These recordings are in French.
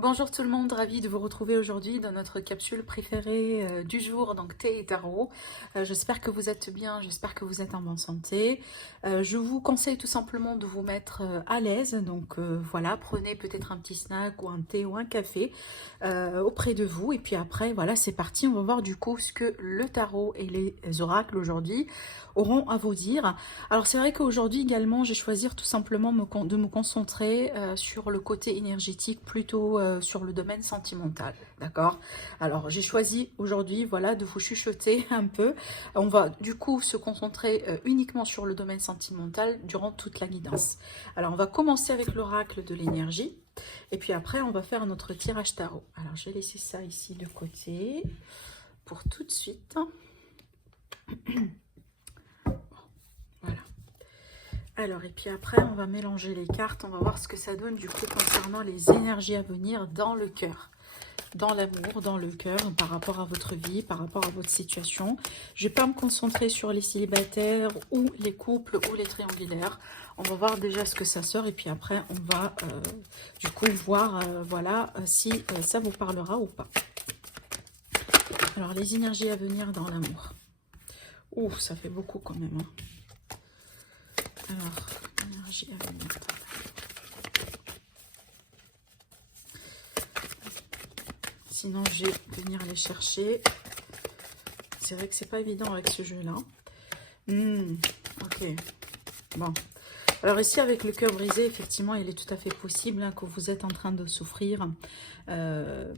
Bonjour tout le monde, ravi de vous retrouver aujourd'hui dans notre capsule préférée du jour, donc thé et tarot. J'espère que vous êtes bien, j'espère que vous êtes en bonne santé. Je vous conseille tout simplement de vous mettre à l'aise, donc voilà, prenez peut-être un petit snack ou un thé ou un café auprès de vous. Et puis après, voilà, c'est parti, on va voir du coup ce que le tarot et les oracles aujourd'hui auront à vous dire. Alors c'est vrai qu'aujourd'hui également, j'ai choisi tout simplement de me concentrer sur le côté énergétique plutôt sur le domaine sentimental, d'accord? Alors j'ai choisi aujourd'hui, voilà, de vous chuchoter un peu. On va du coup se concentrer uniquement sur le domaine sentimental durant toute la guidance. Alors on va commencer avec l'oracle de l'énergie. Et puis après, on va faire notre tirage tarot. Alors je vais laisser ça ici de côté pour tout de suite. Voilà. Alors, et puis après, on va mélanger les cartes. On va voir ce que ça donne du coup concernant les énergies à venir dans le cœur. Dans l'amour, dans le cœur, par rapport à votre vie, par rapport à votre situation. Je ne vais pas me concentrer sur les célibataires ou les couples ou les triangulaires. On va voir déjà ce que ça sort et puis après, on va du coup voir voilà, si ça vous parlera ou pas. Alors, les énergies à venir dans l'amour. Ouh, ça fait beaucoup quand même. Hein. Alors, énergie à venir. Sinon, je vais venir les chercher. C'est vrai que c'est pas évident avec ce jeu-là. Ok. Bon. Alors ici, avec le cœur brisé, effectivement, il est tout à fait possible que vous êtes en train de souffrir.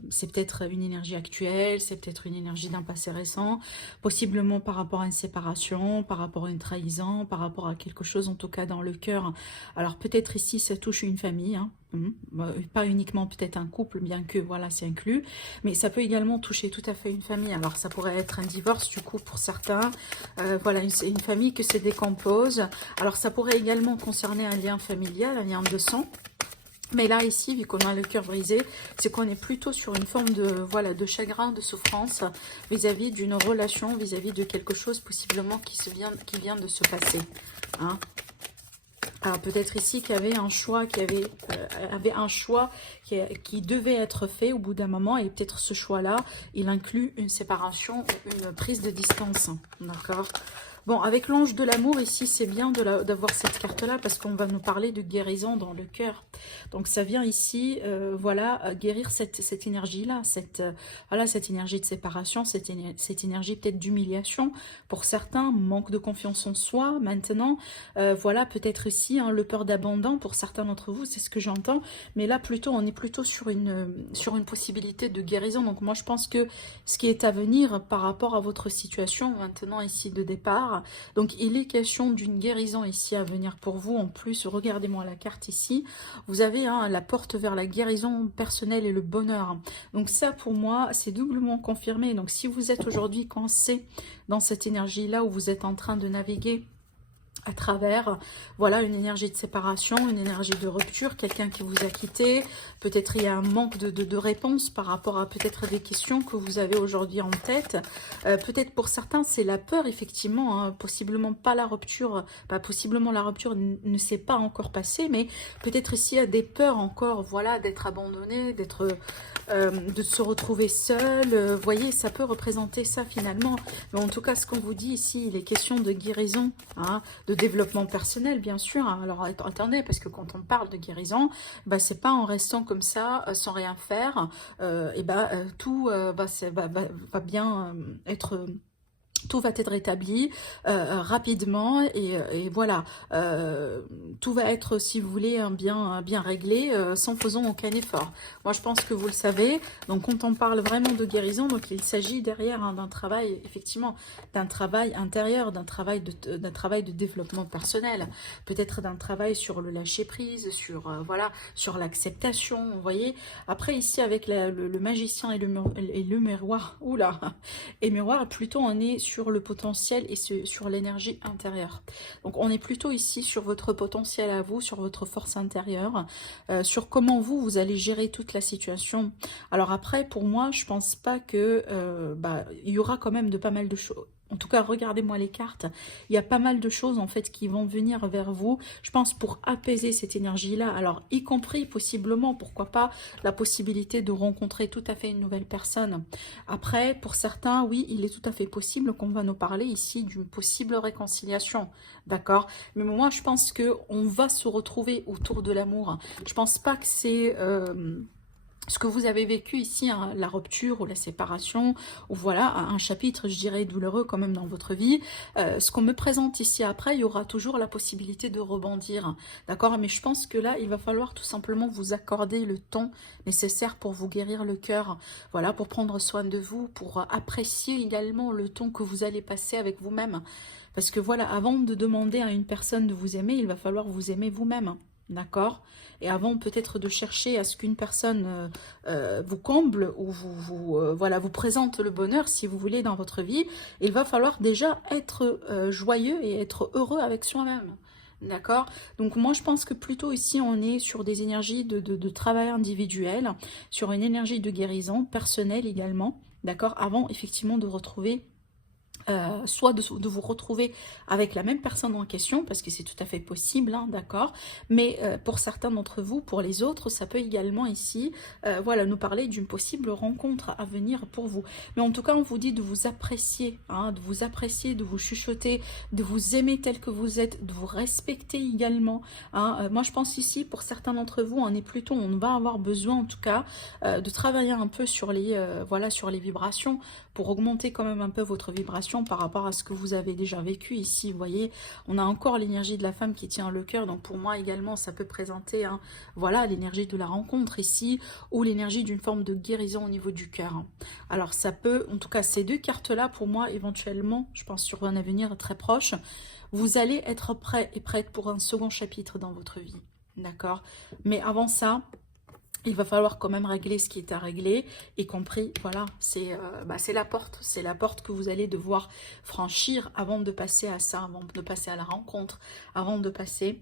C'est peut-être une énergie actuelle, c'est peut-être une énergie d'un passé récent, possiblement par rapport à une séparation, par rapport à une trahison, par rapport à quelque chose, en tout cas dans le cœur. Alors peut-être ici, ça touche une famille, hein. Pas uniquement peut-être un couple, bien que voilà, c'est inclus, mais ça peut également toucher tout à fait une famille. Alors ça pourrait être un divorce du coup pour certains, voilà, une famille que se décompose. Alors ça pourrait également concerner un lien familial, un lien de sang. Mais là, ici, vu qu'on a le cœur brisé, c'est qu'on est plutôt sur une forme de, voilà, de chagrin, de souffrance vis-à-vis d'une relation, vis-à-vis de quelque chose possiblement qui vient de se passer. Hein. Alors peut-être ici qu'il y avait un choix, qui devait être fait au bout d'un moment, et peut-être ce choix-là, il inclut une séparation ou une prise de distance. D'accord ? Bon, avec l'ange de l'amour, ici, c'est bien d'avoir cette carte-là parce qu'on va nous parler de guérison dans le cœur. Donc, ça vient ici, voilà, guérir cette énergie-là, voilà, cette énergie de séparation, cette énergie peut-être d'humiliation. Pour certains, manque de confiance en soi, maintenant. Voilà, peut-être ici, hein, le peur d'abandon pour certains d'entre vous, c'est ce que j'entends. Mais là, plutôt, on est plutôt sur une possibilité de guérison. Donc, moi, je pense que ce qui est à venir par rapport à votre situation maintenant ici de départ, donc il est question d'une guérison ici à venir pour vous. En plus, regardez-moi la carte ici. Vous avez hein, la porte vers la guérison personnelle et le bonheur. Donc ça, pour moi, c'est doublement confirmé. Donc si vous êtes aujourd'hui coincé dans cette énergie-là où vous êtes en train de naviguer à travers, voilà, une énergie de séparation, une énergie de rupture, quelqu'un qui vous a quitté, peut-être il y a un manque de réponse par rapport à peut-être des questions que vous avez aujourd'hui en tête, peut-être pour certains c'est la peur effectivement, hein, possiblement pas la rupture, possiblement la rupture ne s'est pas encore passée, mais peut-être ici il y a des peurs encore, voilà, d'être abandonné, de se retrouver seul, vous voyez, ça peut représenter ça finalement, mais en tout cas ce qu'on vous dit ici, il est question de guérison, hein, de développement personnel, bien sûr. Alors, attendez, parce que quand on parle de guérison, bah, c'est pas en restant comme ça, sans rien faire, tout va bien être... Tout va être rétabli rapidement et voilà, tout va être, si vous voulez, bien réglé sans faisant aucun effort. Moi, je pense que vous le savez. Donc, quand on parle vraiment de guérison, donc il s'agit derrière hein, d'un travail, effectivement, d'un travail intérieur, d'un travail de développement personnel, peut-être d'un travail sur le lâcher prise, sur voilà, sur l'acceptation. Vous voyez. Après, ici, avec le magicien et le miroir, oula, et miroir, plutôt on est sur le potentiel et sur l'énergie intérieure. Donc on est plutôt ici sur votre potentiel à vous, sur votre force intérieure, sur comment vous allez gérer toute la situation. Alors après, pour moi, je pense pas que il y aura quand même de pas mal de choses. en tout cas, regardez-moi les cartes. Il y a pas mal de choses en fait qui vont venir vers vous. Je pense pour apaiser cette énergie-là. Alors, y compris possiblement, pourquoi pas, la possibilité de rencontrer tout à fait une nouvelle personne. Après, pour certains, oui, il est tout à fait possible qu'on va nous parler ici d'une possible réconciliation. D'accord? Mais moi, je pense que on va se retrouver autour de l'amour. Je pense pas que c'est ce que vous avez vécu ici, hein, la rupture ou la séparation, ou voilà, un chapitre, je dirais, douloureux quand même dans votre vie. Ce qu'on me présente ici après, il y aura toujours la possibilité de rebondir, d'accord? Mais je pense que là, il va falloir tout simplement vous accorder le temps nécessaire pour vous guérir le cœur, voilà, pour prendre soin de vous, pour apprécier également le temps que vous allez passer avec vous-même. Parce que voilà, avant de demander à une personne de vous aimer, il va falloir vous aimer vous-même. D'accord? Et avant peut-être de chercher à ce qu'une personne vous comble ou voilà, vous présente le bonheur, si vous voulez, dans votre vie, il va falloir déjà être joyeux et être heureux avec soi-même. D'accord? Donc moi, je pense que plutôt ici, on est sur des énergies de travail individuel, sur une énergie de guérison personnelle également. D'accord? Avant, effectivement, de retrouver soit de vous retrouver avec la même personne en question, parce que c'est tout à fait possible, hein, d'accord, mais pour certains d'entre vous, pour les autres, ça peut également ici, voilà, nous parler d'une possible rencontre à venir pour vous. Mais en tout cas, on vous dit de vous apprécier, hein, de vous chuchoter, de vous aimer tel que vous êtes, de vous respecter également. Hein. Moi, je pense ici, pour certains d'entre vous, on va avoir besoin, en tout cas, de travailler un peu sur voilà, sur les vibrations, pour augmenter quand même un peu votre vibration par rapport à ce que vous avez déjà vécu ici. Vous voyez, on a encore l'énergie de la femme qui tient le cœur, donc pour moi également, ça peut présenter, hein, voilà, l'énergie de la rencontre ici, ou l'énergie d'une forme de guérison au niveau du cœur. Alors ça peut, en tout cas ces deux cartes-là, pour moi, éventuellement, je pense sur un avenir très proche, vous allez être prêt et prête pour un second chapitre dans votre vie. D'accord? Mais avant ça, il va falloir quand même régler ce qui est à régler, y compris, voilà, c'est la porte que vous allez devoir franchir avant de passer à ça, avant de passer à la rencontre, avant de passer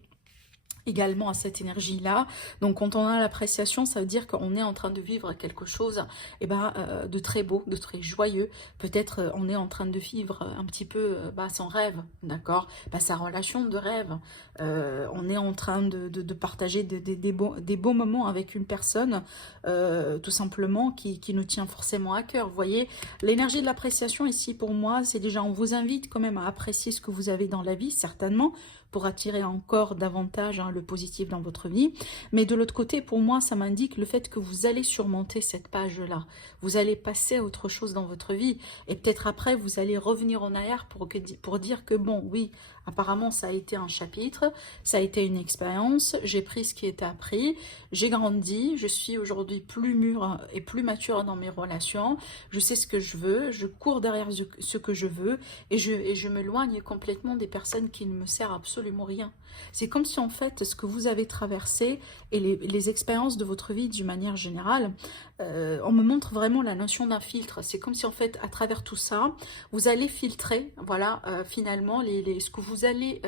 également à cette énergie-là. Donc quand on a l'appréciation, ça veut dire qu'on est en train de vivre quelque chose de très beau, de très joyeux. Peut-être on est en train de vivre un petit peu son rêve, d'accord, sa relation de rêve. On est en train de partager des beaux moments avec une personne, tout simplement, qui nous tient forcément à cœur. Vous voyez, l'énergie de l'appréciation ici, pour moi, c'est déjà, on vous invite quand même à apprécier ce que vous avez dans la vie, certainement, pour attirer encore davantage, hein, le positif dans votre vie. Mais de l'autre côté, pour moi, ça m'indique le fait que vous allez surmonter cette page-là. Vous allez passer à autre chose dans votre vie. Et peut-être après, vous allez revenir en arrière pour dire que bon, oui, apparemment, ça a été un chapitre, ça a été une expérience, j'ai pris ce qui est appris, j'ai grandi, je suis aujourd'hui plus mûre et plus mature dans mes relations, je sais ce que je veux, je cours derrière ce que je veux et je m'éloigne complètement des personnes qui ne me servent absolument rien. C'est comme si en fait, ce que vous avez traversé et les expériences de votre vie d'une manière générale, on me montre vraiment la notion d'un filtre. C'est comme si en fait, à travers tout ça, vous allez filtrer, voilà, finalement, ce que vous allez,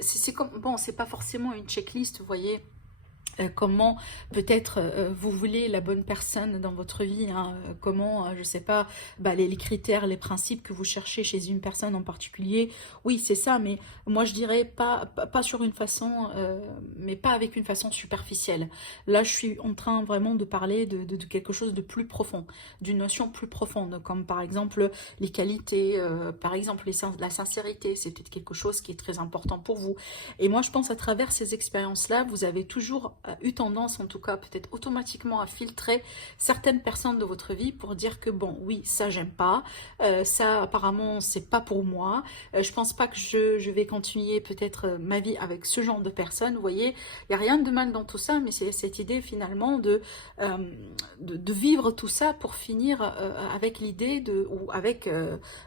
c'est comme, bon, c'est pas forcément une checklist, vous voyez, comment peut-être vous voulez la bonne personne dans votre vie, hein, comment, je sais pas, les critères, les principes que vous cherchez chez une personne en particulier, oui c'est ça, mais moi je dirais pas sur une façon, mais pas avec une façon superficielle. Là je suis en train vraiment de parler de quelque chose de plus profond, d'une notion plus profonde, comme par exemple les qualités, par exemple la sincérité, c'est peut-être quelque chose qui est très important pour vous. Et moi je pense à travers ces expériences-là, vous avez toujours eu tendance, en tout cas peut-être automatiquement, à filtrer certaines personnes de votre vie pour dire que bon, oui, ça j'aime pas, ça apparemment c'est pas pour moi, je pense pas que je vais continuer peut-être ma vie avec ce genre de personnes. Vous voyez, il n'y a rien de mal dans tout ça, mais c'est cette idée finalement de vivre tout ça pour finir avec l'idée ou avec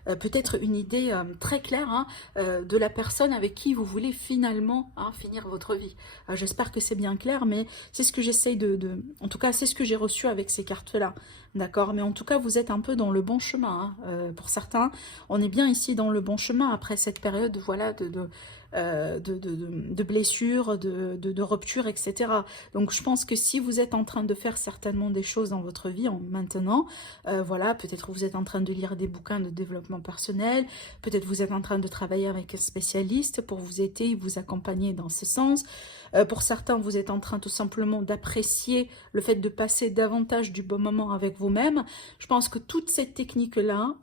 peut-être une idée très claire, hein, de la personne avec qui vous voulez finalement, hein, finir votre vie. J'espère que c'est bien clair, mais c'est ce que j'essaye en tout cas, c'est ce que j'ai reçu avec ces cartes-là. D'accord? Mais en tout cas, vous êtes un peu dans le bon chemin, hein. Pour certains, on est bien ici dans le bon chemin après cette période, voilà, de blessures, de ruptures, etc. Donc je pense que si vous êtes en train de faire certainement des choses dans votre vie maintenant, voilà, peut-être vous êtes en train de lire des bouquins de développement personnel, peut-être vous êtes en train de travailler avec un spécialiste pour vous aider, vous accompagner dans ce sens. Pour certains, vous êtes en train tout simplement d'apprécier le fait de passer davantage du bon moment avec vous-même. Je pense que toute cette technique-là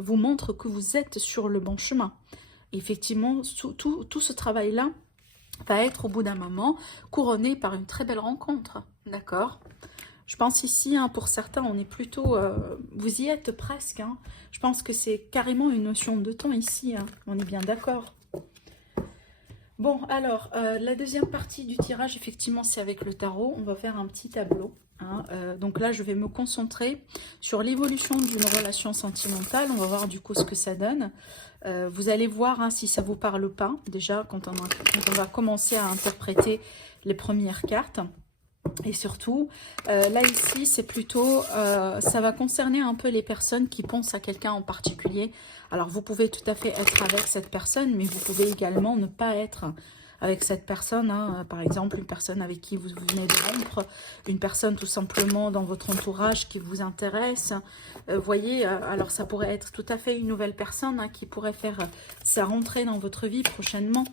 vous montre que vous êtes sur le bon chemin. Effectivement, tout ce travail-là va être au bout d'un moment couronné par une très belle rencontre. D'accord ? Je pense ici, pour certains, on est plutôt... vous y êtes presque. Je pense que c'est carrément une notion de temps ici. On est bien d'accord. Bon, alors, la deuxième partie du tirage, effectivement, c'est avec le tarot. On va faire un petit tableau. Donc là, je vais me concentrer sur l'évolution d'une relation sentimentale. On va voir du coup ce que ça donne. Vous allez voir si ça vous parle pas, déjà, quand on va commencer à interpréter les premières cartes. Et surtout, là ici, c'est plutôt, ça va concerner un peu les personnes qui pensent à quelqu'un en particulier. Alors, vous pouvez tout à fait être avec cette personne, mais vous pouvez également ne pas être avec cette personne. Par exemple, une personne avec qui vous venez de rompre, une personne tout simplement dans votre entourage qui vous intéresse. Voyez, alors ça pourrait être tout à fait une nouvelle personne qui pourrait faire sa rentrée dans votre vie prochainement.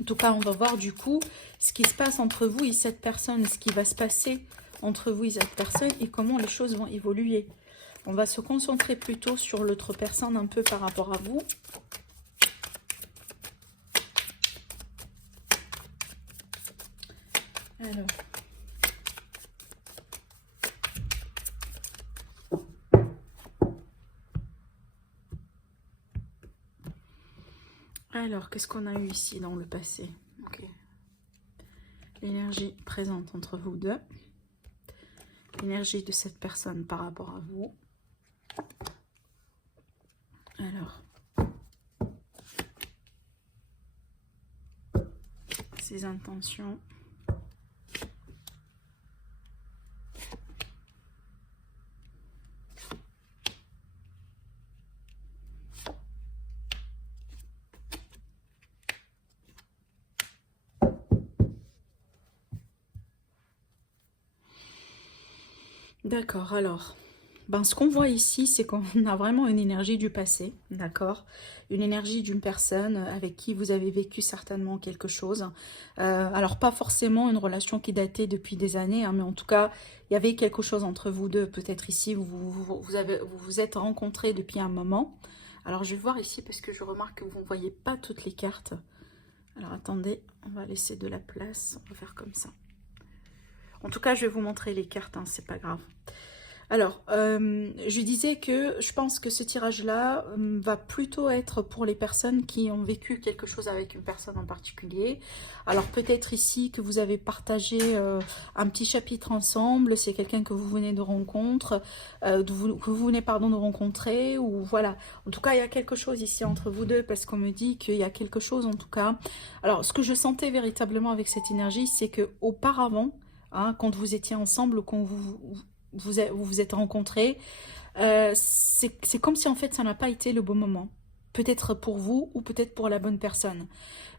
En tout cas, on va voir du coup ce qui se passe entre vous et cette personne, ce qui va se passer entre vous et cette personne et comment les choses vont évoluer. On va se concentrer plutôt sur l'autre personne un peu par rapport à vous. Alors, qu'est-ce qu'on a eu ici dans le passé? Okay. L'énergie présente entre vous deux. L'énergie de cette personne par rapport à vous. Alors, ses intentions. D'accord, alors, ce qu'on voit ici, c'est qu'on a vraiment une énergie du passé, d'accord? Une énergie d'une personne avec qui vous avez vécu certainement quelque chose. Alors, pas forcément une relation qui datait depuis des années, mais en tout cas, il y avait quelque chose entre vous deux. Peut-être ici, vous vous êtes rencontrés depuis un moment. Alors, je vais voir ici parce que je remarque que vous ne voyez pas toutes les cartes. Alors, attendez, on va laisser de la place. On va faire comme ça. En tout cas, je vais vous montrer les cartes, c'est pas grave. Alors, je disais que je pense que ce tirage-là va plutôt être pour les personnes qui ont vécu quelque chose avec une personne en particulier. Alors, peut-être ici que vous avez partagé un petit chapitre ensemble, c'est quelqu'un que vous venez de rencontrer, que vous venez de rencontrer, ou voilà. En tout cas, il y a quelque chose ici entre vous deux, parce qu'on me dit qu'il y a quelque chose, en tout cas. Alors, ce que je sentais véritablement avec cette énergie, c'est que auparavant, quand vous étiez ensemble, ou quand vous êtes rencontrés, c'est comme si en fait ça n'a pas été le bon moment. Peut-être pour vous ou peut-être pour la bonne personne.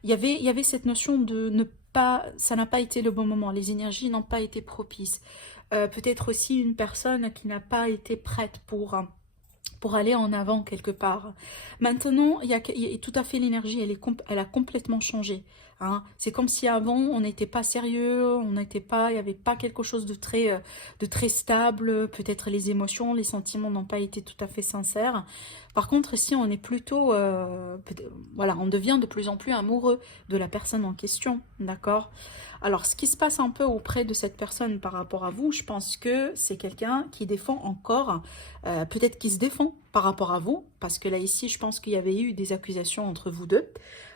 Il y avait cette notion de ne pas, ça n'a pas été le bon moment, les énergies n'ont pas été propices. Peut-être aussi une personne qui n'a pas été prête pour aller en avant quelque part. Maintenant, il y a tout à fait l'énergie, elle a complètement changé. C'est comme si avant, on n'était pas sérieux, il n'y avait pas quelque chose de très stable, peut-être les émotions, les sentiments n'ont pas été tout à fait sincères. Par contre, ici, on est plutôt, voilà, on devient de plus en plus amoureux de la personne en question, d'accord? Alors, ce qui se passe un peu auprès de cette personne par rapport à vous, je pense que c'est quelqu'un qui défend encore, peut-être qui se défend par rapport à vous, parce que là, ici, je pense qu'il y avait eu des accusations entre vous deux.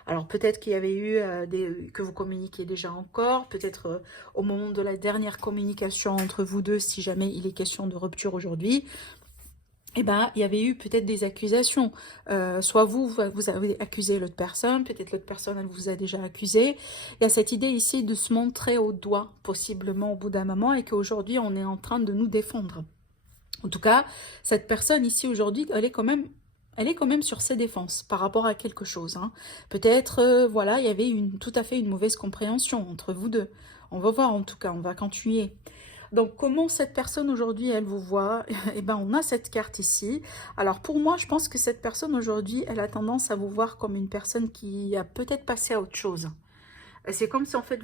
Alors, peut-être qu'il y avait eu que vous communiquiez déjà encore, peut-être au moment de la dernière communication entre vous deux, si jamais il est question de rupture aujourd'hui, eh ben, il y avait eu peut-être des accusations. Soit vous avez accusé l'autre personne, peut-être l'autre personne elle vous a déjà accusé. Il y a cette idée ici de se montrer au doigt, possiblement au bout d'un moment, et qu'aujourd'hui, on est en train de nous défendre. En tout cas, cette personne ici, aujourd'hui, elle est quand même Elle est quand même sur ses défenses par rapport à quelque chose, hein. Peut-être, voilà, il y avait tout à fait une mauvaise compréhension entre vous deux. On va voir en tout cas, on va continuer. Donc, comment cette personne aujourd'hui, elle vous voit? Eh ben, on a cette carte ici. Alors, pour moi, je pense que cette personne aujourd'hui, elle a tendance à vous voir comme une personne qui a peut-être passé à autre chose. C'est comme si en fait,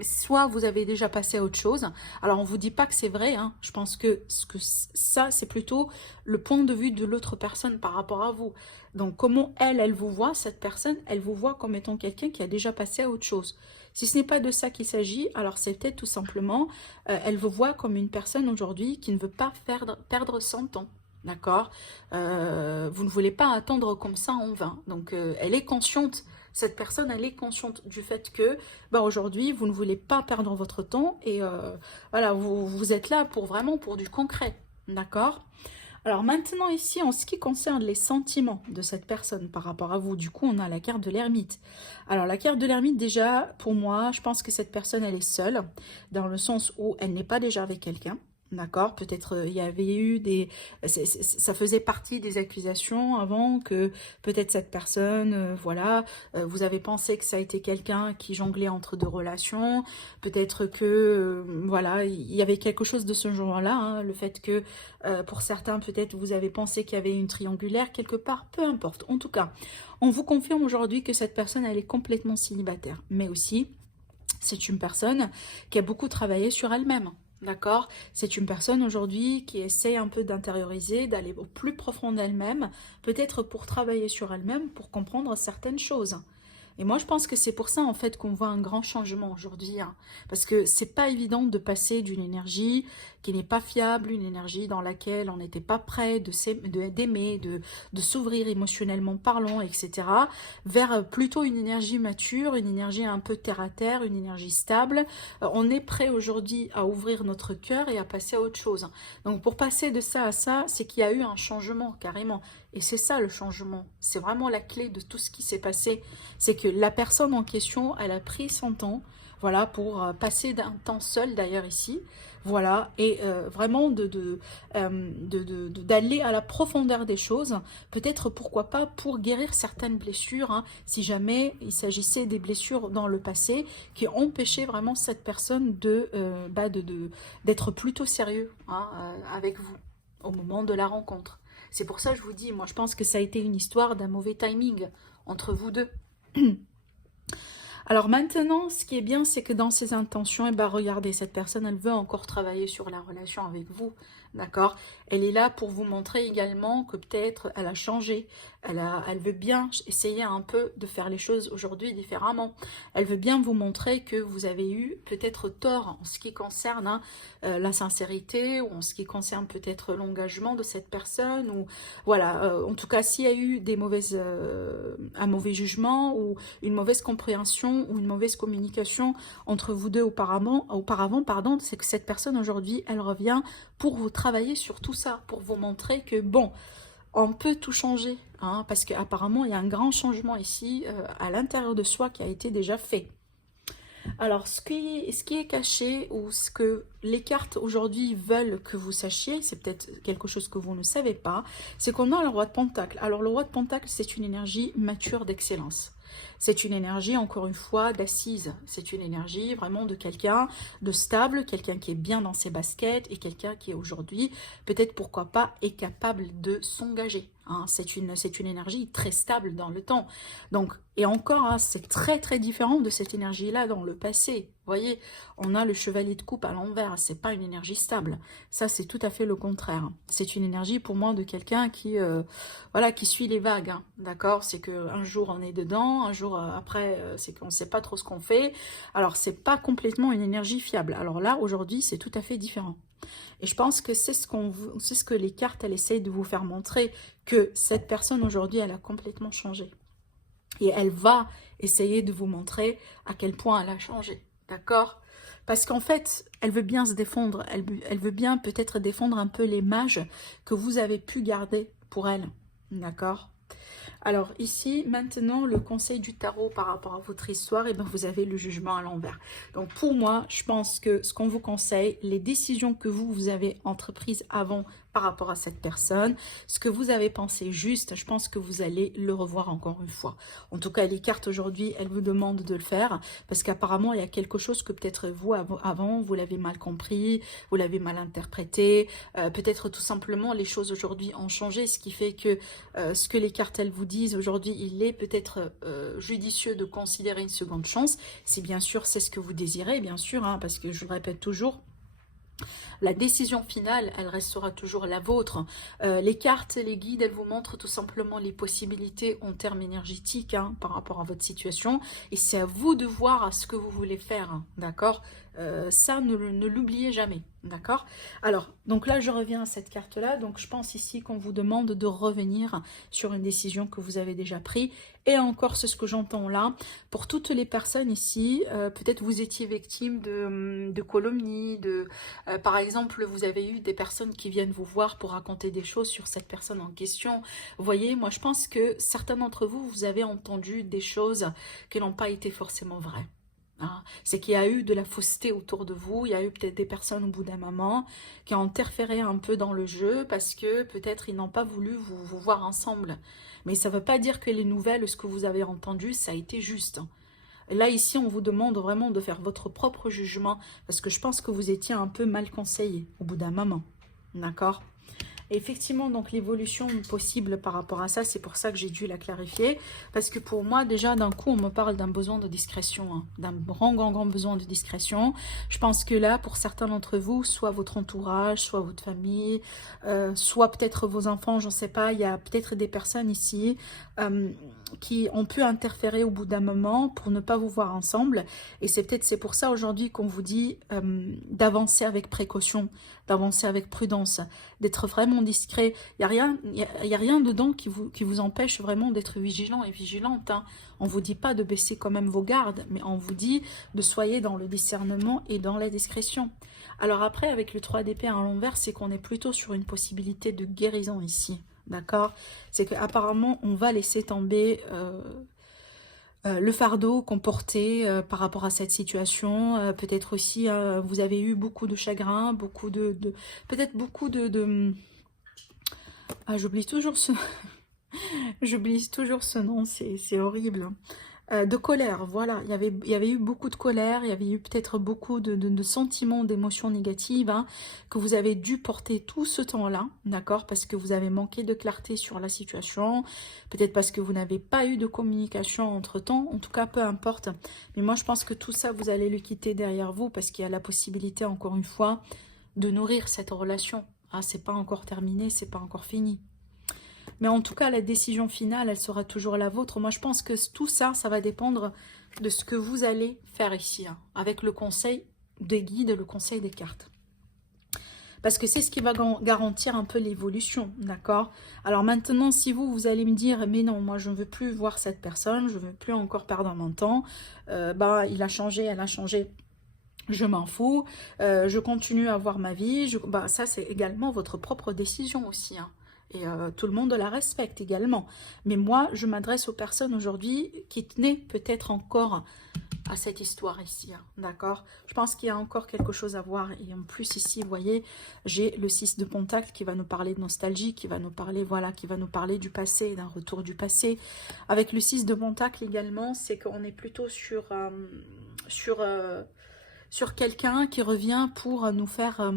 soit vous avez déjà passé à autre chose. Alors on ne vous dit pas que c'est vrai, hein. Je pense que, ça, c'est plutôt le point de vue de l'autre personne par rapport à vous. Donc comment elle vous voit, cette personne, elle vous voit comme étant quelqu'un qui a déjà passé à autre chose. Si ce n'est pas de ça qu'il s'agit, alors c'est peut-être tout simplement, elle vous voit comme une personne aujourd'hui qui ne veut pas perdre son temps. D'accord. Vous ne voulez pas attendre comme ça en vain. Donc elle est consciente. Cette personne, elle est consciente du fait que bah, aujourd'hui, vous ne voulez pas perdre votre temps et voilà, vous êtes là pour vraiment pour du concret, d'accord? Alors maintenant ici, en ce qui concerne les sentiments de cette personne par rapport à vous, du coup, on a la carte de l'ermite. Alors la carte de l'ermite, déjà, pour moi, je pense que cette personne, elle est seule, dans le sens où elle n'est pas déjà avec quelqu'un. D'accord, peut-être il y avait eu ça faisait partie des accusations avant que peut-être cette personne, voilà, vous avez pensé que ça a été quelqu'un qui jonglait entre deux relations, peut-être que, voilà, il y avait quelque chose de ce genre-là, hein, le fait que pour certains, peut-être vous avez pensé qu'il y avait une triangulaire quelque part, peu importe. En tout cas, on vous confirme aujourd'hui que cette personne, elle est complètement célibataire, mais aussi, c'est une personne qui a beaucoup travaillé sur elle-même. D'accord? C'est une personne aujourd'hui qui essaie un peu d'intérioriser, d'aller au plus profond d'elle-même, peut-être pour travailler sur elle-même, pour comprendre certaines choses. Et moi, je pense que c'est pour ça, en fait, qu'on voit un grand changement aujourd'hui, hein. Parce que c'est pas évident de passer d'une énergie qui n'est pas fiable, une énergie dans laquelle on n'était pas prêt d'aimer, de s'ouvrir émotionnellement parlant, etc., vers plutôt une énergie mature, une énergie un peu terre-à-terre, une énergie stable. On est prêt aujourd'hui à ouvrir notre cœur et à passer à autre chose. Donc, pour passer de ça à ça, c'est qu'il y a eu un changement, carrément. Et c'est ça le changement. C'est vraiment la clé de tout ce qui s'est passé. C'est que la personne en question, elle a pris son temps, voilà, pour passer d'un temps seul d'ailleurs ici, voilà, et vraiment d'aller à la profondeur des choses, peut-être pourquoi pas pour guérir certaines blessures, hein, si jamais il s'agissait des blessures dans le passé qui empêchaient vraiment cette personne d'être plutôt sérieux, hein, avec vous au moment de la rencontre. C'est pour ça que je vous dis, moi je pense que ça a été une histoire d'un mauvais timing entre vous deux. Alors maintenant, ce qui est bien, c'est que dans ses intentions, eh ben, regardez, cette personne, elle veut encore travailler sur la relation avec vous, d'accord? Elle est là pour vous montrer également que peut-être elle a changé, elle veut bien essayer un peu de faire les choses aujourd'hui différemment. Elle veut bien vous montrer que vous avez eu peut-être tort en ce qui concerne, hein, la sincérité, ou en ce qui concerne peut-être l'engagement de cette personne, ou voilà, en tout cas, s'il y a eu un mauvais jugement, ou une mauvaise compréhension, ou une mauvaise communication entre vous deux auparavant, pardon, c'est que cette personne aujourd'hui, elle revient pour vous travailler sur tout ça, pour vous montrer que bon, on peut tout changer, hein, parce qu'apparemment il y a un grand changement ici à l'intérieur de soi qui a été déjà fait. Alors, ce qui est caché, ou ce que les cartes aujourd'hui veulent que vous sachiez, c'est peut-être quelque chose que vous ne savez pas, c'est qu'on a le roi de Pentacle. Alors, le roi de Pentacle, c'est une énergie mature d'excellence. C'est une énergie, encore une fois, d'assise. C'est une énergie vraiment de quelqu'un de stable, quelqu'un qui est bien dans ses baskets et quelqu'un qui aujourd'hui, peut-être pourquoi pas, est capable de s'engager. Hein. C'est une énergie très stable dans le temps. Donc, et encore, hein, c'est très très différent de cette énergie-là dans le passé. Vous voyez, on a le chevalier de coupe à l'envers, c'est pas une énergie stable. Ça, c'est tout à fait le contraire. C'est une énergie pour moi de quelqu'un qui, voilà, qui suit les vagues. Hein, d'accord, c'est qu'un jour on est dedans, un jour après, c'est qu'on ne sait pas trop ce qu'on fait. Alors, c'est pas complètement une énergie fiable. Alors là, aujourd'hui, c'est tout à fait différent. Et je pense que c'est ce que les cartes, elles essayent de vous faire montrer, que cette personne aujourd'hui, elle a complètement changé. Et elle va essayer de vous montrer à quel point elle a changé. D'accord? Parce qu'en fait, elle veut bien se défendre. Elle veut bien peut-être défendre un peu les mages que vous avez pu garder pour elle. D'accord? Alors ici, maintenant, le conseil du tarot par rapport à votre histoire, et ben vous avez le jugement à l'envers. Donc pour moi, je pense que ce qu'on vous conseille, les décisions que vous avez entreprises avant par rapport à cette personne. Ce que vous avez pensé juste, je pense que vous allez le revoir encore une fois. En tout cas, les cartes aujourd'hui, elles vous demandent de le faire parce qu'apparemment, il y a quelque chose que peut-être vous, avant, vous l'avez mal compris, vous l'avez mal interprété. Peut-être tout simplement, les choses aujourd'hui ont changé, ce qui fait que ce que les cartes, elles vous disent aujourd'hui, il est peut-être judicieux de considérer une seconde chance. Si bien sûr, c'est ce que vous désirez, bien sûr, hein, parce que je le répète toujours, la décision finale, elle restera toujours la vôtre. Les cartes, les guides, elles vous montrent tout simplement les possibilités en termes énergétiques hein, par rapport à votre situation. Et c'est à vous de voir ce que vous voulez faire, hein, d'accord? Ça, ne l'oubliez jamais, d'accord? Alors, donc là, je reviens à cette carte-là. Donc, je pense ici qu'on vous demande de revenir sur une décision que vous avez déjà prise. Et encore, c'est ce que j'entends là. Pour toutes les personnes ici, peut-être vous étiez victime de calomnie, par exemple, vous avez eu des personnes qui viennent vous voir pour raconter des choses sur cette personne en question. Vous voyez, moi, je pense que certains d'entre vous, vous avez entendu des choses qui n'ont pas été forcément vraies. Hein. C'est qu'il y a eu de la fausseté autour de vous, il y a eu peut-être des personnes au bout d'un moment qui ont interféré un peu dans le jeu parce que peut-être ils n'ont pas voulu vous voir ensemble. Mais ça ne veut pas dire que les nouvelles, ce que vous avez entendu, ça a été juste. Là, ici, on vous demande vraiment de faire votre propre jugement parce que je pense que vous étiez un peu mal conseillé au bout d'un moment. D'accord ? Et effectivement, donc l'évolution possible par rapport à ça, c'est pour ça que j'ai dû la clarifier. Parce que pour moi, déjà, d'un coup, on me parle d'un besoin de discrétion, hein, d'un grand besoin de discrétion. Je pense que là, pour certains d'entre vous, soit votre entourage, soit votre famille, soit peut-être vos enfants, je ne sais pas, il y a peut-être des personnes ici qui ont pu interférer au bout d'un moment pour ne pas vous voir ensemble. Et c'est pour ça aujourd'hui qu'on vous dit d'avancer avec précaution, d'avancer avec prudence, d'être vraiment discret. Il n'y a rien dedans qui vous empêche vraiment d'être vigilant et vigilante. Hein. On ne vous dit pas de baisser quand même vos gardes, mais on vous dit de soyez dans le discernement et dans la discrétion. Alors après, avec le 3 d'épée à l'envers, c'est qu'on est plutôt sur une possibilité de guérison ici. D'accord? C'est qu'apparemment, on va laisser tomber le fardeau qu'on portait par rapport à cette situation. Peut-être aussi, vous avez eu beaucoup de chagrin, peut-être beaucoup de... Ah, j'oublie toujours ce... J'oublie toujours ce nom, c'est horrible. De colère, voilà. Il y avait eu beaucoup de colère, il y avait eu peut-être beaucoup de sentiments, d'émotions négatives hein, que vous avez dû porter tout ce temps-là, d'accord? Parce que vous avez manqué de clarté sur la situation, peut-être parce que vous n'avez pas eu de communication entre-temps, en tout cas, peu importe. Mais moi, je pense que tout ça, vous allez le quitter derrière vous parce qu'il y a la possibilité, encore une fois, de nourrir cette relation. Ah, c'est pas encore terminé, c'est pas encore fini. Mais en tout cas, la décision finale, elle sera toujours la vôtre. Moi, je pense que tout ça, ça va dépendre de ce que vous allez faire ici, hein, avec le conseil des guides, le conseil des cartes. Parce que c'est ce qui va garantir un peu l'évolution, d'accord? Alors maintenant, si vous allez me dire, mais non, moi, je ne veux plus voir cette personne, je ne veux plus encore perdre mon temps, il a changé, elle a changé. Je m'en fous, je continue à avoir ma vie. Ça, c'est également votre propre décision aussi, hein. Et tout le monde la respecte également. Mais moi, je m'adresse aux personnes aujourd'hui qui tenaient peut-être encore à cette histoire ici. Hein, d'accord? Je pense qu'il y a encore quelque chose à voir. Et en plus ici, vous voyez, j'ai le 6 de Pentacle qui va nous parler de nostalgie, qui va nous parler, voilà, qui va nous parler du passé, d'un retour du passé. Avec le 6 de Pentacle également, c'est qu'on est plutôt sur quelqu'un qui revient pour nous faire...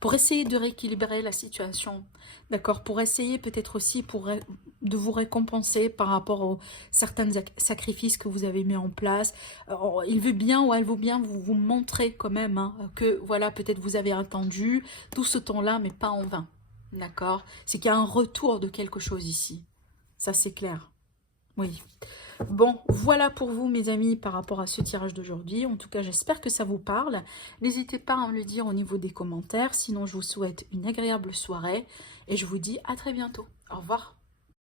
pour essayer de rééquilibrer la situation, d'accord? Pour essayer peut-être aussi de vous récompenser par rapport aux certains sacrifices que vous avez mis en place. Il veut bien ou elle veut bien vous montrer quand même hein, que voilà, peut-être vous avez attendu tout ce temps-là, mais pas en vain, d'accord? C'est qu'il y a un retour de quelque chose ici, ça c'est clair, oui. Bon, voilà pour vous mes amis par rapport à ce tirage d'aujourd'hui. En tout cas, j'espère que ça vous parle. N'hésitez pas à me le dire au niveau des commentaires. Sinon, je vous souhaite une agréable soirée et je vous dis à très bientôt. Au revoir.